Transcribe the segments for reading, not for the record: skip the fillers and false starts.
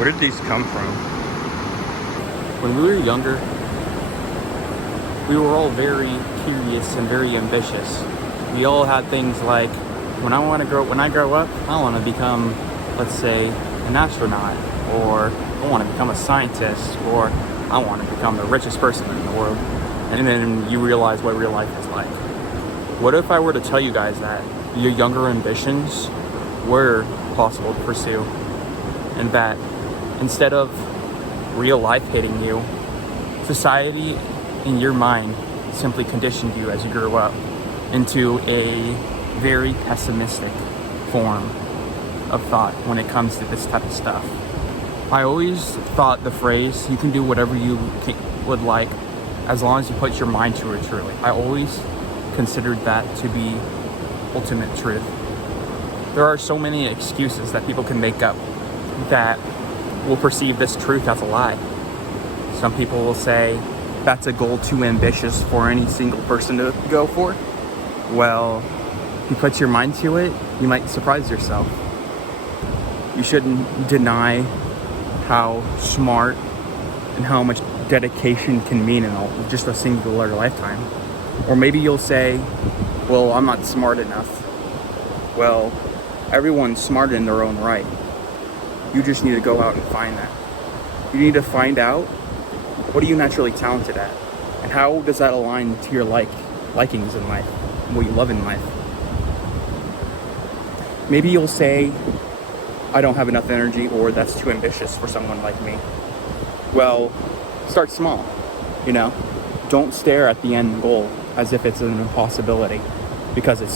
Where did these come from? When we were younger, we were all very curious and very ambitious. We all had things like, when I grow up, I want to become, let's say, an astronaut, or I want to become a scientist, or I want to become the richest person in the world. And then you realize what real life is like. What if I were to tell you guys that your younger ambitions were possible to pursue, and that instead of real life hitting you, society in your mind simply conditioned you as you grew up into a very pessimistic form of thought when it comes to this type of stuff. I always thought the phrase, you can do whatever you would like as long as you put your mind to it truly. I always considered that to be ultimate truth. There are so many excuses that people can make up that will perceive this truth as a lie. Some people will say that's a goal too ambitious for any single person to go for. Well, if you put your mind to it, you might surprise yourself. You shouldn't deny how smart and how much dedication can mean in just a singular lifetime. Or maybe you'll say, well, I'm not smart enough. Well, everyone's smart in their own right. You just need to go out and find that. You need to find out, what are you naturally talented at? And how does that align to your likings in life, what you love in life? Maybe you'll say, I don't have enough energy, or that's too ambitious for someone like me. Well, start small, Don't stare at the end goal as if it's an impossibility, because it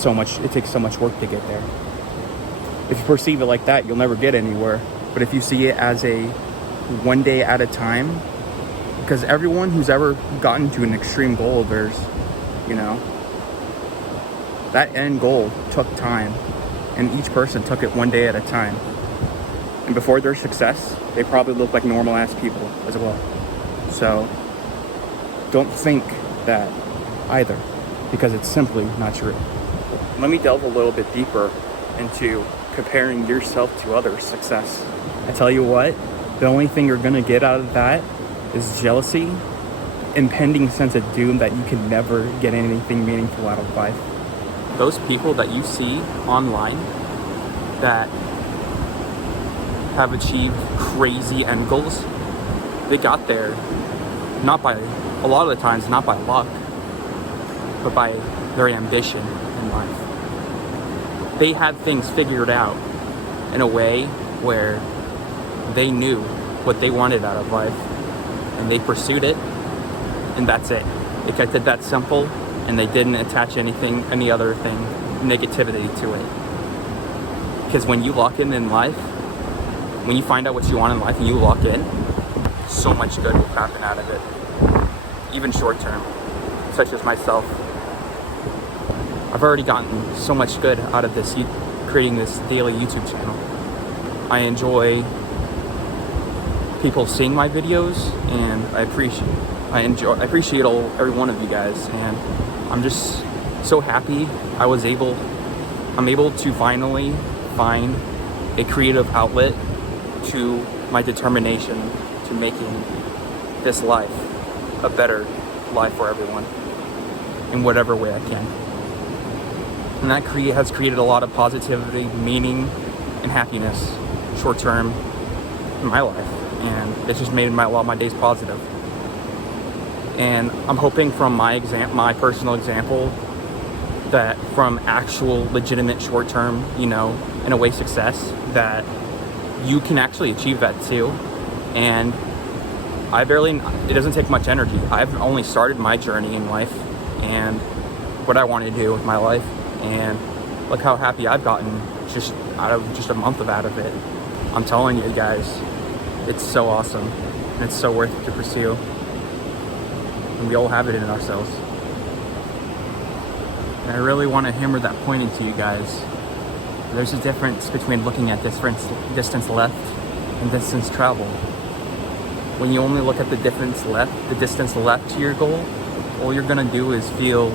takes so much work to get there. If you perceive it like that, you'll never get anywhere. But if you see it as a one day at a time, because everyone who's ever gotten to an extreme goal of theirs, that end goal took time, and each person took it one day at a time. And before their success, they probably look like normal ass people as well. So don't think that either, because it's simply not true. Let me delve a little bit deeper into comparing yourself to others' success. I tell you what, the only thing you're gonna get out of that is jealousy, impending sense of doom that you can never get anything meaningful out of life. Those people that you see online that have achieved crazy end goals, they got there a lot of the times not by luck, but by their ambition in life. They had things figured out in a way where they knew what they wanted out of life, and they pursued it, and that's it. They kept it that simple, and they didn't attach any other thing, negativity to it. Because when you lock in life, when you find out what you want in life and you lock in, so much good will happen out of it. Even short term, such as myself. I've already gotten so much good out of this, creating this daily YouTube channel. I enjoy people seeing my videos, and I appreciate every one of you guys, and I'm just so happy I'm able to finally find a creative outlet to my determination to making this life a better life for everyone in whatever way I can. And that has created a lot of positivity, meaning, and happiness short term in my life. And it's just made a lot of my days positive. And I'm hoping from my personal example, that from actual legitimate short term, in a way success, that you can actually achieve that too. And it doesn't take much energy. I've only started my journey in life and what I want to do with my life. And look how happy I've gotten just out of just a month out of it. I'm telling you guys, it's so awesome. And it's so worth it to pursue. And we all have it in ourselves. And I really want to hammer that point into you guys. There's a difference between looking at distance left and distance traveled. When you only look at the distance left to your goal, all you're gonna do is feel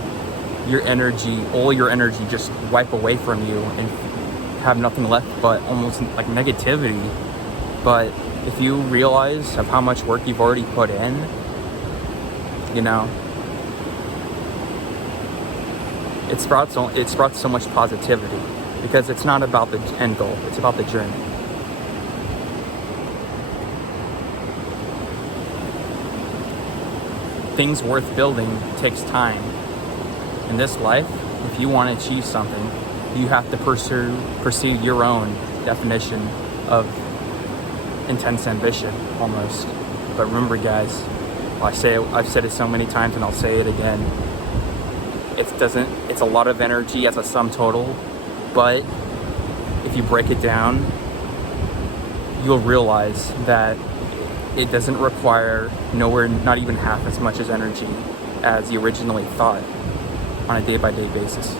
all your energy just wipe away from you and have nothing left but almost like negativity But if you realize of how much work you've already put in, you know, it's brought so much positivity, because it's not about the end goal, it's about the journey. Things worth building takes time. In this life, if you want to achieve something, you have to pursue your own definition of intense ambition, almost. But remember, guys, I've said it so many times, and I'll say it again. It's a lot of energy as a sum total, but if you break it down, you'll realize that it doesn't require not even half as much as energy as you originally thought on a day-by-day basis.